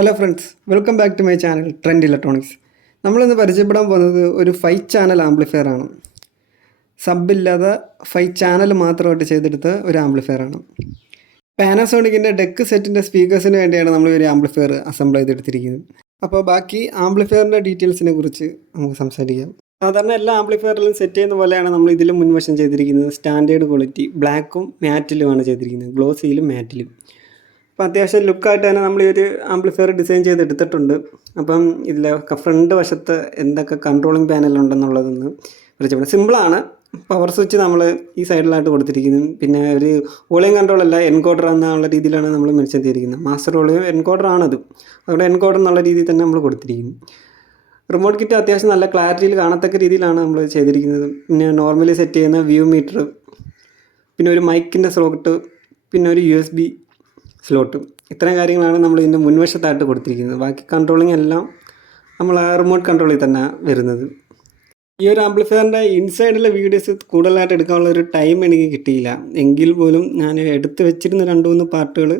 Hello friends, welcome back to my channel trend electronics. നമ്മളിന്ന് പരിചയപ്പെടാൻ പോകുന്നത് ഒരു 5 ചാനൽ ആംപ്ലിഫയർ ആണ്. സബില്ലാതെ 5 ചാനൽ മാത്രമായിട്ട് ചെയ്തെടുത്ത ഒരു ആംപ്ലിഫയർ ആണ്. പാനാസോണിക്കിൻ്റെ ഡെക്ക് സെറ്റിൻ്റെ സ്പീക്കേഴ്സിന് വേണ്ടിയാണ് നമ്മൾ ഒരു ആംപ്ലിഫയർ അസംബിൾ ചെയ്തെടുത്തിരിക്കുന്നത്. അപ്പോൾ ബാക്കി ആംപ്ലിഫയറിൻ്റെ ഡീറ്റെയിൽസിനെ കുറിച്ച് നമുക്ക് സംസാരിക്കാം. സാധാരണ എല്ലാ ആംപ്ലിഫയറിലും സെറ്റ് ചെയ്യുന്ന പോലെയാണ് നമ്മൾ ഇതിലും മുൻവശം ചെയ്തിരിക്കുന്നത്. സ്റ്റാൻഡേർഡ് ക്വാളിറ്റി ബ്ലാക്കും മാറ്റിലുമാണ് ചെയ്തിരിക്കുന്നത്, ഗ്ലോസിയിലും മാറ്റിലും. അപ്പോൾ അത്യാവശ്യം ലുക്കായിട്ട് തന്നെ നമ്മൾ ഈ ഒരു ആംപ്ലിഫയർ ഡിസൈൻ ചെയ്തെടുത്തിട്ടുണ്ട്. അപ്പം ഇതിൽ ഫ്രണ്ട് വശത്ത് എന്തൊക്കെ കൺട്രോളിങ് പാനലുണ്ടെന്നുള്ളതൊന്ന് പരിചയപ്പെടാം. സിമ്പിളാണ്. പവർ സ്വിച്ച് നമ്മൾ ഈ സൈഡിലായിട്ട് കൊടുത്തിരിക്കുന്നത്. പിന്നെ ഒരു വോളിയം കൺട്രോൾ അല്ല, എൻകോഡർ എന്നുള്ള രീതിയിലാണ് നമ്മൾ മെൻഷൻ ചെയ്തിരിക്കുന്നത്. മാസ്റ്റർ വോളിയം എൻകോഡർ ആണത്. അതുകൊണ്ട് എൻകോഡർ എന്നുള്ള രീതിയിൽ തന്നെ നമ്മൾ കൊടുത്തിരിക്കുന്നു. റിമോട്ട് കിറ്റ് അത്യാവശ്യം നല്ല ക്ലാരിറ്റിയിൽ കാണത്തക്ക രീതിയിലാണ് നമ്മൾ ചെയ്തിരിക്കുന്നത്. പിന്നെ നോർമലി സെറ്റ് ചെയ്യുന്ന വ്യൂ മീറ്റർ, പിന്നെ ഒരു മൈക്കിൻ്റെ സ്ലോട്ട്, പിന്നെ ഒരു USB സ്ലോട്ട്, ഇത്രയും കാര്യങ്ങളാണ് നമ്മൾ ഇതിൻ്റെ മുൻവശത്തായിട്ട് കൊടുത്തിരിക്കുന്നത്. ബാക്കി കൺട്രോളിങ് എല്ലാം നമ്മൾ റിമോട്ട് കൺട്രോളിൽ തന്നെ വരുന്നത്. ഈ ഒരു ആംപ്ലിഫയറിൻ്റെ ഇൻസൈഡിലെ വീഡിയോസ് കൂടുതലായിട്ട് എടുക്കാനുള്ള ഒരു ടൈം എനിക്ക് കിട്ടിയില്ല. എങ്കിൽ പോലും ഞാൻ എടുത്ത് വെച്ചിരുന്ന 2-3 പാർട്ടുകൾ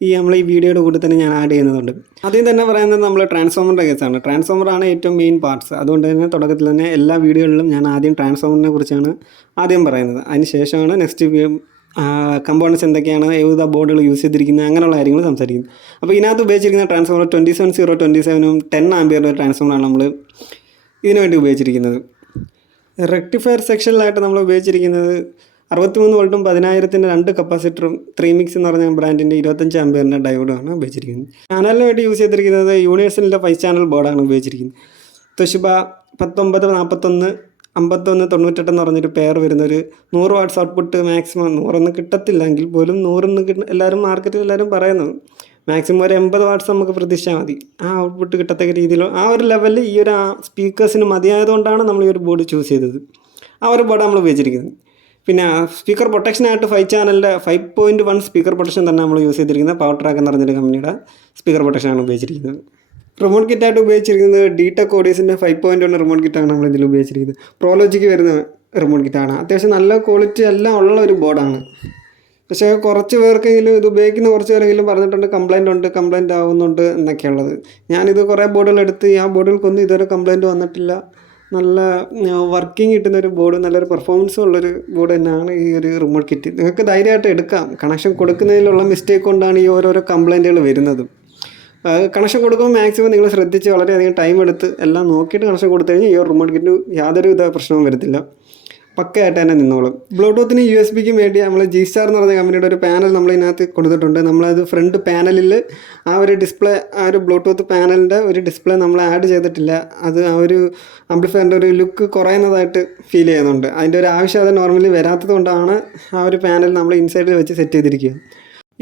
നമ്മൾ ഈ വീഡിയോയുടെ കൂടെ തന്നെ ഞാൻ ആഡ് ചെയ്യുന്നുണ്ട്. ആദ്യം തന്നെ പറയുന്നത് നമ്മൾ ട്രാൻസ്ഫോമറിൻ്റെ കേസാണ്. ട്രാൻസ്ഫോമറാണ് ഏറ്റവും മെയിൻ പാർട്സ്. അതുകൊണ്ട് തന്നെ തുടക്കത്തിൽ തന്നെ എല്ലാ വീഡിയോകളിലും ഞാൻ ആദ്യം ട്രാൻസ്ഫോമറിനെ കുറിച്ചാണ് ആദ്യം പറയുന്നത്. അതിന് ശേഷമാണ് നെക്സ്റ്റ് കമ്പോണൻസ് എന്തൊക്കെയാണ്, ഏത് ബോർഡുകൾ യൂസ് ചെയ്തിരിക്കുന്നത്, അങ്ങനെയുള്ള കാര്യങ്ങൾ സംസാരിക്കുന്നത്. അപ്പോൾ ഇതിനകത്ത് ഉപയോഗിച്ചിരിക്കുന്ന ട്രാൻസ്ഫോമർ 27027 10 ആംപിയറിൻ്റെ ട്രാൻസ്ഫോമറാണ് നമ്മൾ ഇതിനു വേണ്ടി ഉപയോഗിച്ചിരിക്കുന്നത്. റെക്ടിഫയർ സെക്ഷനിലായിട്ട് നമ്മൾ ഉപയോഗിച്ചിരിക്കുന്നത് 63 വോൾട്ടും 10,000-ൻ്റെ 2 കപ്പാസിറ്ററും 3 മിക്സ് എന്ന് പറഞ്ഞ ബ്രാൻഡിൻ്റെ 25 ആംപിയറിൻ്റെ ഡയോഡുമാണ് ഉപയോഗിച്ചിരിക്കുന്നത്. ചാനലിന് വേണ്ടി യൂസ് ചെയ്തിരിക്കുന്നത് യൂണിവേഴ്സലിൻ്റെ 5 ചാനൽ ബോർഡാണ് ഉപയോഗിച്ചിരിക്കുന്നത്. തൊഷിബ 1941 5198 എന്ന് പറഞ്ഞൊരു പെയർ വരുന്നൊരു 100 വാട്ട്സ് ഔട്ട്പുട്ട്. മാക്സിമം 100 കിട്ടത്തില്ലെങ്കിൽ പോലും 100 എല്ലാവരും മാർക്കറ്റിൽ എല്ലാവരും പറയുന്നത് മാക്സിമം ഒരു 80 വാട്ട്സ് നമുക്ക് പ്രതീക്ഷിച്ചാൽ മതി. ആ ഔട്ട്പുട്ട് കിട്ടത്തക്ക രീതിയിൽ ആ ഒരു ലെവലിൽ ഈ ഒരു സ്പീക്കേഴ്സിന് മതിയായതുകൊണ്ടാണ് നമ്മൾ ഈ ഒരു ബോർഡ് ചൂസ് ചെയ്തത്. ആ ഒരു ബോർഡ് നമ്മൾ ഉപയോഗിച്ചിരിക്കുന്നത്. പിന്നെ സ്പീക്കർ പ്രൊട്ടക്ഷനായിട്ട് 5 ചാനലിൻ്റെ 5.1 സ്പീക്കർ പ്രൊട്ടക്ഷൻ തന്നെ നമ്മൾ യൂസ് ചെയ്തിരിക്കുന്നത്. പവർ ട്രാക്ക് എന്ന് പറഞ്ഞൊരു കമ്പനിയുടെ സ്പീക്കർ പ്രൊട്ടക്ഷനാണ് ഉപയോഗിച്ചിരിക്കുന്നത്. റിമോട്ട് കിറ്റായിട്ട് ഉപയോഗിച്ചിരിക്കുന്നത് DTEC ഓഡീസിൻ്റെ 5.1 റിമോട്ട് കിറ്റാണ് നമ്മൾ ഇതിൽ ഉപയോഗിച്ചിരിക്കുന്നത്. പ്രോലോജിക്ക് വരുന്ന റിമോട്ട് കിറ്റാണ്. അത്യാവശ്യം നല്ല ക്വാളിറ്റി എല്ലാം ഉള്ള ഒരു ബോർഡാണ്. പക്ഷേ കുറച്ച് പേർക്കെങ്കിലും ഇത് ഉപയോഗിക്കുന്ന കുറച്ച് പേരെങ്കിലും പറഞ്ഞിട്ടുണ്ട് കംപ്ലൈൻറ്റ് ആവുന്നുണ്ട് എന്നൊക്കെയുള്ളത്. ഞാനിത് കുറേ ബോർഡുകൾ എടുത്ത് ആ ബോർഡുകൾക്കൊന്നും ഇതുവരെ കംപ്ലൈൻറ്റ് വന്നിട്ടില്ല. നല്ല വർക്കിംഗ് കിട്ടുന്നൊരു ബോർഡ്, നല്ലൊരു പെർഫോമൻസും ഉള്ളൊരു ബോർഡ് തന്നെയാണ് ഈ ഒരു റിമോട്ട് കിറ്റ്. നിങ്ങൾക്ക് ധൈര്യമായിട്ട് എടുക്കാം. കണക്ഷൻ കൊടുക്കുന്നതിലുള്ള മിസ്റ്റേക്ക് കൊണ്ടാണ് ഈ ഓരോരോ കംപ്ലൈൻറ്റുകൾ വരുന്നത്. കണക്ഷൻ കൊടുക്കുമ്പോൾ മാക്സിമം നിങ്ങൾ ശ്രദ്ധിച്ച് വളരെയധികം ടൈം എടുത്ത് എല്ലാം നോക്കിയിട്ട് കണക്ഷൻ കൊടുത്തു കഴിഞ്ഞാൽ ഈ റിമോട്ട് കിറ്റിന് യാതൊരുവിധ പ്രശ്നവും വരത്തില്ല. പക്കയായിട്ട് തന്നെ നിന്നോളും. ബ്ലൂടൂത്തിന് USB-ക്കും വേണ്ടി നമ്മൾ G-Star എന്ന് പറഞ്ഞ കമ്പനിയുടെ ഒരു പാനൽ നമ്മളിതിനകത്ത് കൊടുത്തിട്ടുണ്ട്. നമ്മളത് ഫ്രണ്ട് പാനലിൽ ആ ഒരു ഡിസ്പ്ലേ, ആ ഒരു ബ്ലൂടൂത്ത് പാനലിൻ്റെ ഒരു ഡിസ്പ്ലേ നമ്മൾ ആഡ് ചെയ്തിട്ടില്ല. അത് ആ ഒരു ആംപ്ലിഫയറിൻ്റെ ഒരു ലുക്ക് കുറയുന്നതായിട്ട് ഫീൽ ചെയ്യുന്നുണ്ട്. അതിൻ്റെ ഒരു ആവശ്യം അത് നോർമലി വരാത്തത് കൊണ്ടാണ് ആ ഒരു പാനൽ നമ്മൾ ഇൻസൈഡിൽ വെച്ച് സെറ്റ് ചെയ്തിരിക്കുക.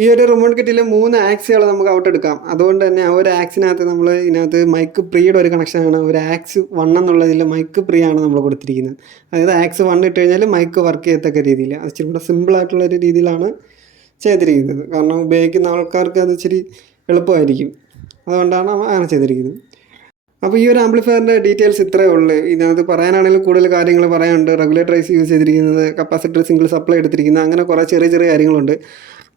ഈ ഒരു റിമോട്ട് കിറ്റിൽ 3 ആക്സുകൾ നമുക്ക് ഔട്ട് എടുക്കാം. അതുകൊണ്ട് തന്നെ ആ ഒരു ആക്സിനകത്ത് നമ്മൾ ഇതിനകത്ത് മൈക്ക് പ്രീയുടെ ഒരു കണക്ഷനാണ്. ഒരു ആക്സ് 1 എന്നുള്ളതിൽ മൈക്ക് പ്രീ ആണ് നമ്മൾ കൊടുത്തിരിക്കുന്നത്. അതായത് ആക്സ് 1 ഇട്ട് കഴിഞ്ഞാൽ മൈക്ക് വർക്ക് ചെയ്യത്തക്ക രീതിയിൽ അത് ഇച്ചിരി കൂടെ സിമ്പിളായിട്ടുള്ളൊരു രീതിയിലാണ് ചെയ്തിരിക്കുന്നത്. കാരണം ഉപയോഗിക്കുന്ന ആൾക്കാർക്ക് അത് ഇച്ചിരി എളുപ്പമായിരിക്കും. അതുകൊണ്ടാണ് അങ്ങനെ ചെയ്തിരിക്കുന്നത്. അപ്പോൾ ഈ ഒരു ആംപ്ലിഫയറിൻ്റെ ഡീറ്റെയിൽസ് ഇത്രയേ ഉള്ളൂ. ഇതിനകത്ത് പറയാനാണെങ്കിൽ കൂടുതൽ കാര്യങ്ങൾ പറയാനുണ്ട്. റെഗുലേറ്ററൈസ് യൂസ് ചെയ്തിരിക്കുന്നത്, കപ്പാസിറ്റർ സിംഗിൾ സപ്ലൈ എടുത്തിരിക്കുന്നത്, അങ്ങനെ കുറേ ചെറിയ ചെറിയ കാര്യങ്ങളുണ്ട്.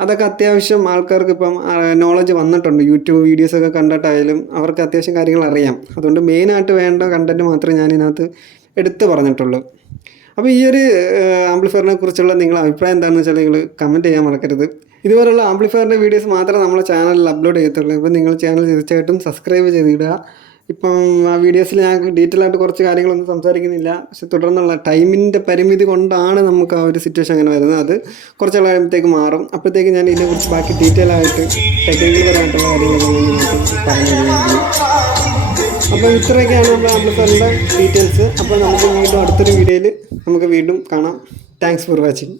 അതൊക്കെ അത്യാവശ്യം ആൾക്കാർക്ക് ഇപ്പം നോളജ് വന്നിട്ടുണ്ട്. യൂട്യൂബ് വീഡിയോസൊക്കെ കണ്ടിട്ടായാലും അവർക്ക് അത്യാവശ്യം കാര്യങ്ങൾ അറിയാം. അതുകൊണ്ട് മെയിനായിട്ട് വേണ്ട കണ്ടൻറ്റ് മാത്രമേ ഞാൻ ഇതിനകത്ത് എടുത്ത് പറഞ്ഞിട്ടുള്ളൂ. അപ്പോൾ ഈ ഒരു ആംപ്ലിഫയറിനെ കുറിച്ചുള്ള നിങ്ങളുടെ അഭിപ്രായം എന്താണെന്ന് വെച്ചാൽ നിങ്ങൾ കമൻറ്റ് ചെയ്യാൻ മറക്കരുത്. ഇതുപോലുള്ള ആംപ്ലിഫയറിൻ്റെ വീഡിയോസ് മാത്രമേ നമ്മളെ ചാനലിൽ അപ്ലോഡ് ചെയ്യത്തുള്ളൂ. അപ്പോൾ നിങ്ങൾ ചാനൽ തീർച്ചയായിട്ടും സബ്സ്ക്രൈബ് ചെയ്തിടുക. ഇപ്പം ആ വീഡിയോസിൽ ഞാൻ ഡീറ്റെയിൽ ആയിട്ട് കുറച്ച് കാര്യങ്ങളൊന്നും സംസാരിക്കുന്നില്ല. പക്ഷെ തുടർന്നുള്ള ടൈമിൻ്റെ പരിമിതി കൊണ്ടാണ് നമുക്ക് ആ ഒരു സിറ്റുവേഷൻ അങ്ങനെ വരുന്നത്. അത് കുറച്ച് കഴിയുമ്പോഴത്തേക്ക് മാറും. അപ്പോഴത്തേക്ക് ഞാൻ ഇതിനെക്കുറിച്ച് ബാക്കി ഡീറ്റെയിൽ ആയിട്ട് ടെക്നിക്കൽ പരമായിട്ടുള്ള കാര്യങ്ങളൊക്കെ നിങ്ങൾക്ക് പറഞ്ഞു തരുന്നത്. അപ്പോൾ ഇത്രയൊക്കെയാണ് നമ്മുടെ ആംപ്ലിഫയറിൻ്റെ ഡീറ്റെയിൽസ്. അപ്പോൾ നമുക്ക് വീണ്ടും അടുത്തൊരു വീഡിയോയിൽ നമുക്ക് വീണ്ടും കാണാം. Thanks for watching.